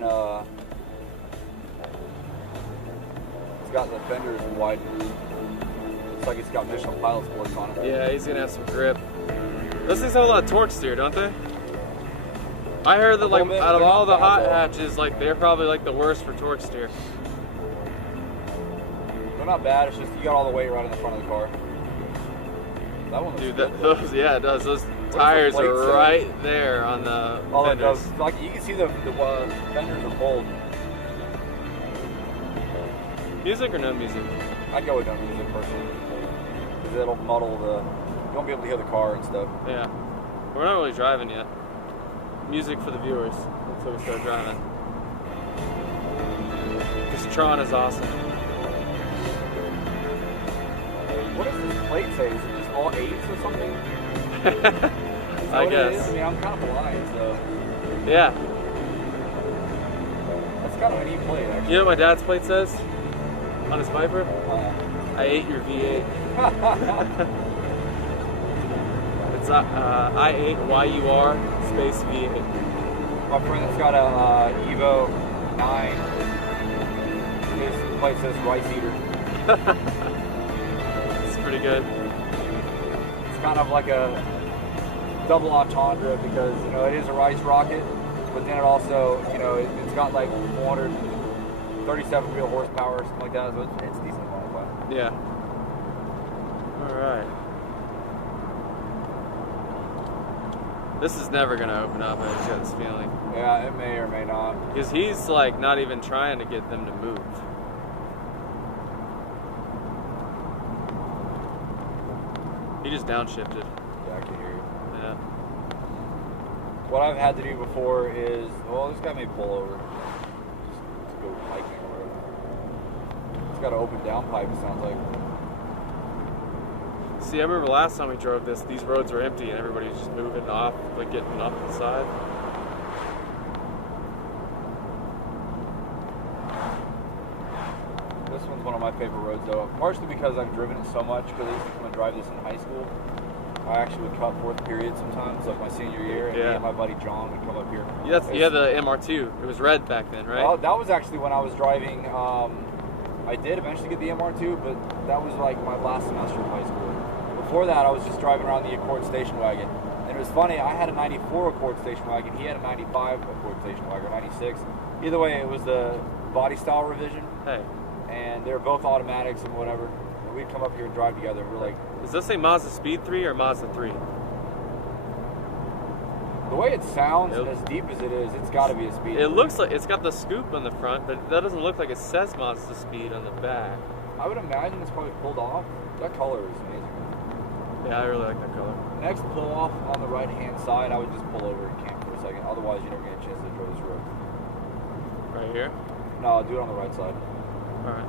one, it's got the fenders widened. Looks like it's got Michelin Pilot Sports on it. Yeah, he's gonna have some grip. Those things have a lot of torque steer, don't they? I heard that, like, out of all the hot hatches, like, they're probably like the worst for torque steer. They're not bad. It's just you got all the weight right in the front of the car. That one looks Dude, good, those, yeah, it does. Those tires are right there on the fenders. Like, you can see the fenders are pulled. Music or no music? I'd go with no music personally, because it'll muddle the. You won't be able to hear the car and stuff. Yeah, we're not really driving yet. Music for the viewers until we start driving. Because Tron is awesome. What does this plate say? Is it just all 8s or something? I guess. I mean, I'm kind of blind, so. Yeah. That's kind of a neat plate, actually. You know what my dad's plate says on his Viper? I ate your V8. It's I ate YUR space V8. My friend that's got a Evo 9. His plate says rice eater. It's pretty good. It's kind of like a double entendre because, you know, it is a rice rocket, but then it also, you know, it's got like 437 real horsepower or something like that, so it's decent qualified. Yeah. Alright. This is never going to open up, I just got this feeling. Yeah, it may or may not. Because he's like not even trying to get them to move. He just downshifted. Yeah, I can hear you. Yeah. What I've had to do before is, well, this guy may pull over. Just to go hiking or whatever. It's got an open down pipe, it sounds like. See, I remember last time we drove this, these roads were empty and everybody was just moving off, like getting off the side. This one's one of my favorite roads though, partially because I've driven it so much, because I used to come and drive this in high school. I actually would cut fourth period sometimes, like my senior year, and me and my buddy John would come up here. Yeah, you had the MR2. It was red back then, right? Well, that was actually when I was driving. I did eventually get the MR2, but that was like my last semester of high school. Before that, I was just driving around the Accord station wagon. And it was funny, I had a 94 Accord station wagon, he had a 95 Accord station wagon, or 96. Either way, it was the body style revision. Hey. And they were both automatics and whatever. And we'd come up here and drive together, and we're like... Does this say Mazda Speed 3 or Mazda 3? The way it sounds, as deep as it is, it's got to be a Speed. It looks like it's got the scoop on the front, but that doesn't look like it says Mazda Speed on the back. I would imagine it's probably pulled off. That color is amazing. Yeah, I really like that color. Next pull off on the right hand side, I would just pull over and camp for a second. Otherwise, you never get a chance to enjoy this road. Right here? No, do it on the right side. Alright.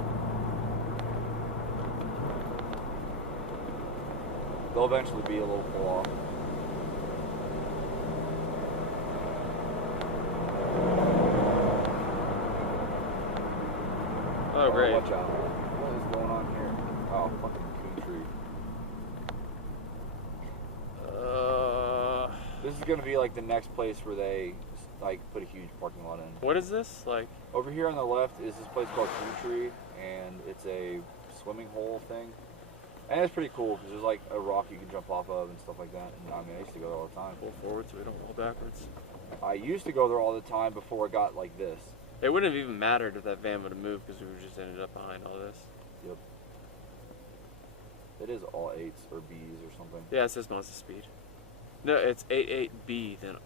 There'll eventually be a little pull off. Oh, great. Watch out. What is going on here? Oh, fucking coon tree. This is going to be like the next place where they like put a huge parking lot in. What is this? Like over here on the left is this place called Coon Tree, and it's a swimming hole thing. And it's pretty cool because there's like a rock you can jump off of and stuff like that. And I mean, I used to go there all the time. Pull forward so we don't roll backwards. I used to go there all the time before it got like this. It wouldn't have even mattered if that van would have moved because we would just ended up behind all this. Yep. It is all 8s or Bs or something. Yeah, it says Mazda Speed. No, it's 88B, then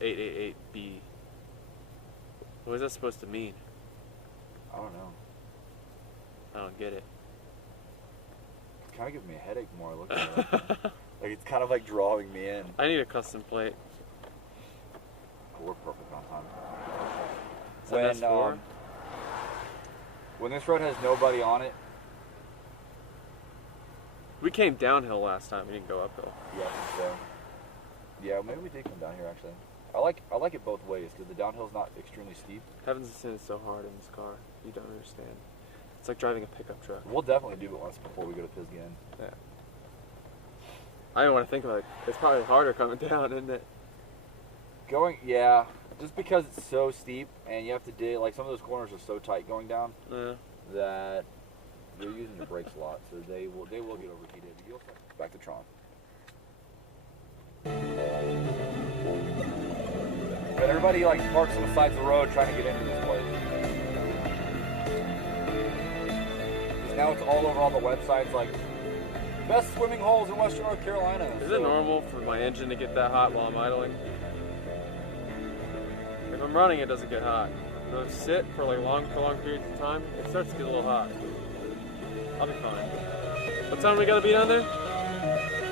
888B. What is that supposed to mean? I don't know. I don't get it. It's kind of giving me a headache more looking at it. Like it's kind of like drawing me in. I need a custom plate. We're perfect on time. When this road has nobody on it. We came downhill last time. We didn't go uphill. Yeah, I think so. Yeah, maybe we did come down here actually. I like it both ways because the downhill's not extremely steep. Heavens descent is so hard in this car. You don't understand. It's like driving a pickup truck. We'll definitely do it once before we go to Pisgah. Yeah. I don't want to think about it. It's probably harder coming down, isn't it? Yeah, just because it's so steep and you have to dig, like some of those corners are so tight going down that they're using the brakes a lot, so they will get overheated. You'll back to Tron. But everybody like parks on the sides of the road trying to get into this place. Because now it's all over all the websites, like best swimming holes in Western North Carolina. Is it normal for my engine to get that hot while I'm idling? If I'm running, it doesn't get hot. If I sit for like prolonged periods of time, it starts to get a little hot. I'll be fine. What time we gotta be down there?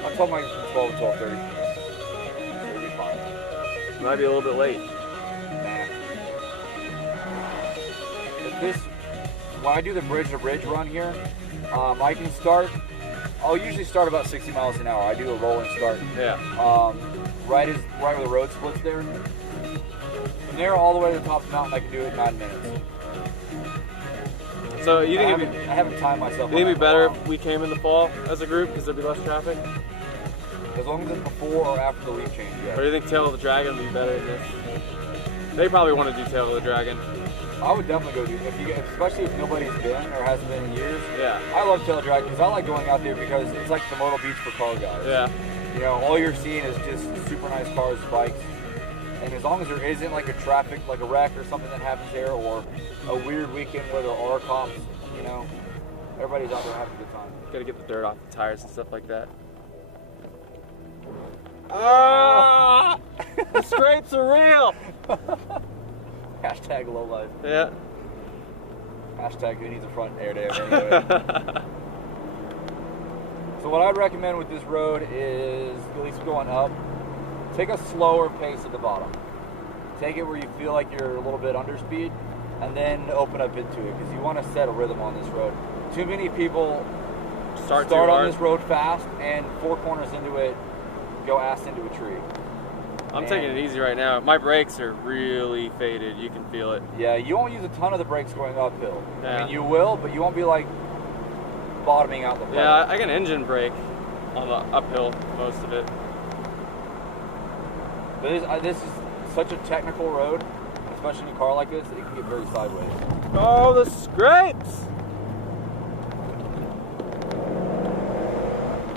I'm talking like 12 to 12:30. It'll be fine. Might be a little bit late. Nah. When I do the bridge-to-bridge run here, I can start. I'll usually start about 60 miles an hour. I do a rolling start. Yeah. Right where the road splits there. From there all the way to the top of the mountain, I can do it in 9 minutes. So you think I haven't timed myself. You think it'd be better if we came in the fall as a group because there'd be less traffic? As long as it's before or after the leaf change, yeah. Or do you think Tail of the Dragon would be better than this? They probably want to do Tail of the Dragon. I would definitely go do it, especially if nobody's been or hasn't been in years. Yeah. I love Tail of the Dragon because I like going out there because it's like the Myrtle Beach for car guys. Yeah. You know, all you're seeing is just super nice cars, bikes. And as long as there isn't like a traffic, like a wreck or something that happens there, or a weird weekend where there are cops, you know, everybody's out there having a good time. Gotta get the dirt off the tires and stuff like that. Ah! The scrapes are real! Hashtag low life. Yeah. Hashtag who needs a front air dam anyway. So what I'd recommend with this road is, at least going up, take a slower pace at the bottom. Take it where you feel like you're a little bit under speed, and then open up into it, because you want to set a rhythm on this road. Too many people start on this road fast, and 4 corners into it, go ass into a tree. I'm taking it easy right now. My brakes are really faded. You can feel it. Yeah, you won't use a ton of the brakes going uphill. Yeah. I mean, you will, but you won't be like bottoming out the pedal. Yeah, I can engine brake on the uphill most of it. But this is such a technical road, especially in a car like this, it can get very sideways. Oh, the scrapes!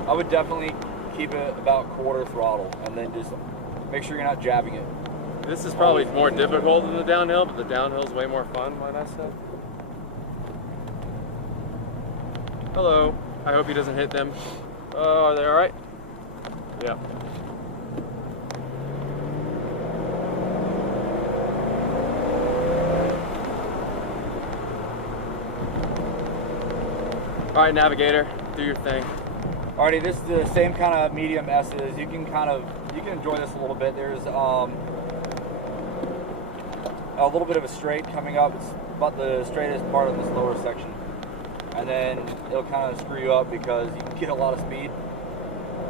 I would definitely keep it about quarter throttle, and then just make sure you're not jabbing it. This is probably more difficult than the downhill, but the downhill is way more fun, might I say. Hello. I hope he doesn't hit them. Oh, are they all right? Yeah. All right, Navigator, do your thing. Alrighty, this is the same kind of medium S's. You can enjoy this a little bit. There's a little bit of a straight coming up. It's about the straightest part of this lower section. And then it'll kind of screw you up because you can get a lot of speed.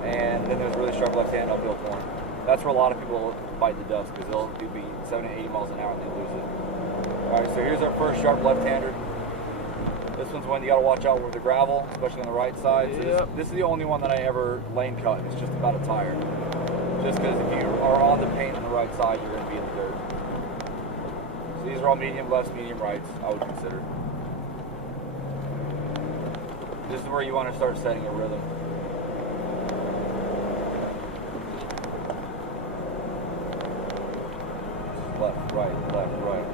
And then there's a really sharp left-hand uphill corner. That's where a lot of people bite the dust because they'll be 70 to 80 miles an hour and they lose it. Alright, so here's our first sharp left-hander. This one's one you got to watch out with the gravel, especially on the right side. So this is the only one that I ever lane cut. It's just about a tire. Just because if you are on the paint on the right side, you're going to be in the dirt. So these are all medium lefts, medium rights, I would consider. This is where you want to start setting a rhythm. Left, right, left, right.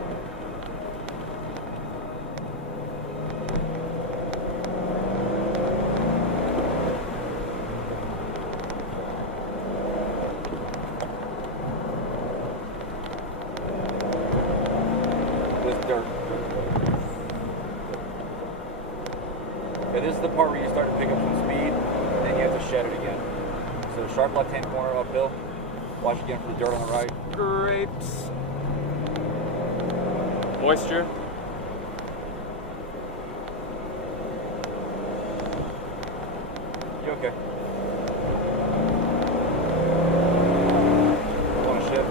Okay, this is the part where you start to pick up some speed, and then you have to shed it again. So sharp left-hand corner uphill. Watch again for the dirt on the right. Grapes. Moisture. You okay? Want to shift?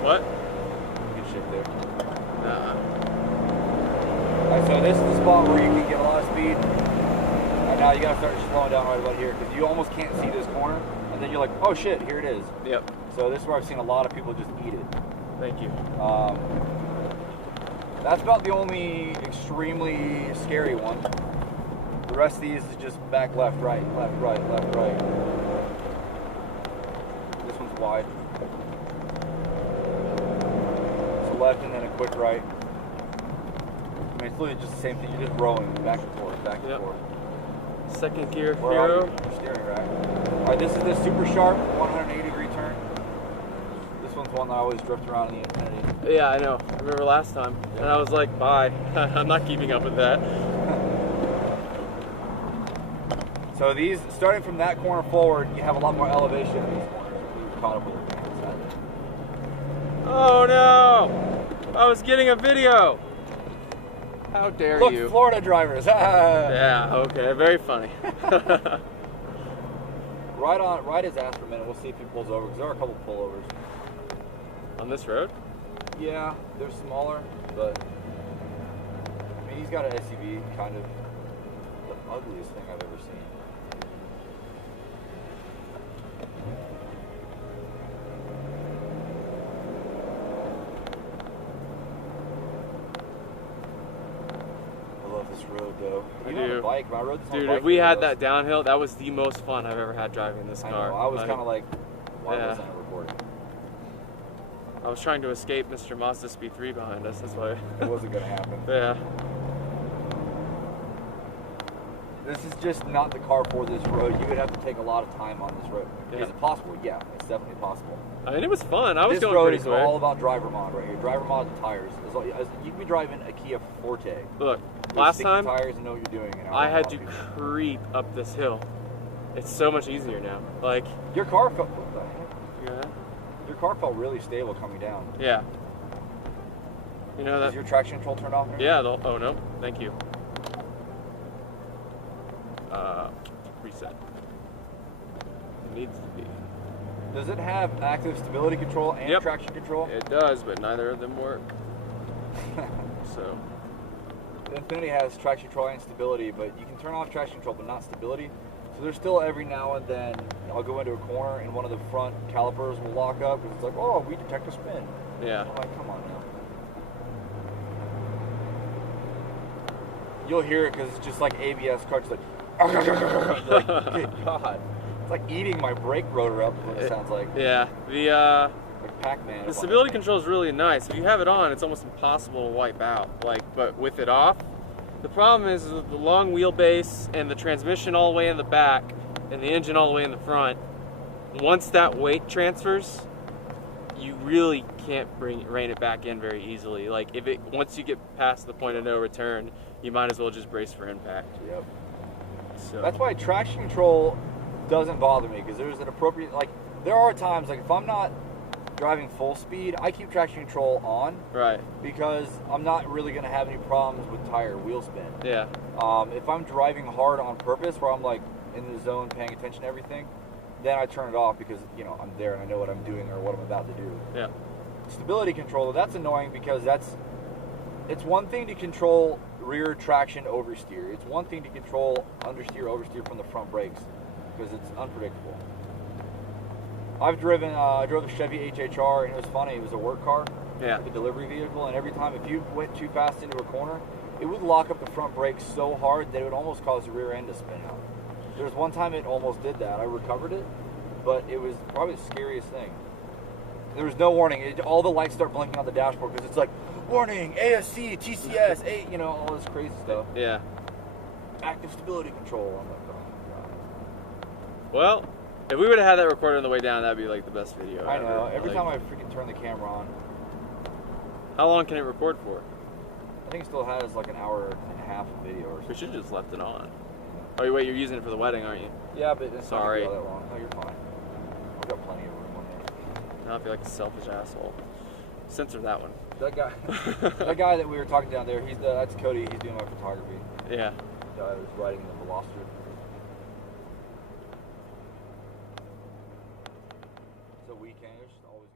What? You can shift there. Nah. Alright, so this is the spot where you can get a lot of speed. And now you gotta start slowing down right about here because you almost can't see this corner. And then you're like, oh shit, here it is. Yep. So this is where I've seen a lot of people just eat it. Thank you. That's about the only extremely scary one. The rest of these is just back, left, right, left, right, left, right. This one's wide. It's a left and then a quick right. I mean, it's literally just the same thing. You're just rolling back and forth, back and forth. Second gear, Where are your steering rack? All right, this is the super sharp 180-degree turn. This one's one that I always drift around in the Infiniti. Yeah, I know. I remember last time, and I was like, bye. I'm not keeping up with that. So these, starting from that corner forward, you have a lot more elevation in these corners. You're caught up with your pants. Oh no! I was getting a video. How dare Look, you? Florida drivers. Yeah, okay, very funny. Ride his ass for a minute. We'll see if he pulls over, because there are a couple pullovers. On this road? Yeah, they're smaller, but I mean, he's got an SUV, kind of the ugliest thing I've ever seen. I love this road, though. Even on a bike, when I rode this on a Dude, bike if we had that downhill, that was the most fun I've ever had driving this car. I know, I was kind of like, why wasn't I recording? I was trying to escape Mr. Mazda Speed 3 behind us, that's why. It wasn't going to happen. Yeah. This is just not the car for this road. You would have to take a lot of time on this road. Yeah. Is it possible? Yeah, it's definitely possible. I mean, it was fun. I was going pretty quick. This road is all about driver mod right here. Driver mod and tires. You could be driving a Kia Forte. Look, last time tires and know what you're doing. I had to creep up this hill. It's so much easier now. Like your car felt. What the heck? Yeah. Your car felt really stable coming down. Yeah. You know that. Is your traction control turned off? Yeah. Oh no. Thank you. Reset. It needs to be. Does it have active stability control and traction control? It does, but neither of them work. So. The Infiniti has traction control and stability, but you can turn off traction control but not stability. So there's still every now and then I'll go into a corner and one of the front calipers will lock up because it's like, oh, we detect a spin. Yeah. I'm like, come on now. You'll hear it because it's just like ABS crunch, like, like, good God. It's like eating my brake rotor up is what it sounds like. Yeah. The like Pac-Man. The stability control is really nice. If you have it on, it's almost impossible to wipe out. Like, but with it off, the problem is with the long wheelbase and the transmission all the way in the back and the engine all the way in the front. Once that weight transfers, you really can't rein it back in very easily. Like, once you get past the point of no return, you might as well just brace for impact. Yep. So that's why traction control doesn't bother me, because there's an appropriate, like, there are times, like, if I'm not driving full speed, I keep traction control on. Right. Because I'm not really going to have any problems with tire wheel spin. Yeah. If I'm driving hard on purpose, where I'm, like, in the zone paying attention to everything, then I turn it off because, you know, I'm there and I know what I'm doing or what I'm about to do. Yeah. Stability control, that's annoying because it's one thing to control rear traction oversteer. It's one thing to control understeer, oversteer from the front brakes because it's unpredictable. I drove a Chevy HHR and it was funny. It was a work car, like a delivery vehicle, and every time if you went too fast into a corner, it would lock up the front brakes so hard that it would almost cause the rear end to spin out. There was one time it almost did that. I recovered it, but it was probably the scariest thing. There was no warning. All the lights start blinking on the dashboard because it's like, warning, ASC, TCS, you know, all this crazy stuff. Yeah. Active stability control. I'm like, oh my God. Well, if we would have had that recorded on the way down, that'd be like the best video I ever. know. Every time I freaking turn the camera on. How long can it record for? I think it still has like an hour and a half of video or something. We should have just left it on. Oh, wait, you're using it for the wedding, aren't you? Yeah, but it's sorry. not that long. No, you're fine. I've got plenty of room on there. Now I feel like a selfish asshole. Censor that one. That guy, that guy that we were talking down there, that's Cody. He's doing my photography. Yeah. The guy that was riding the Veloster. It's a weekend. There's always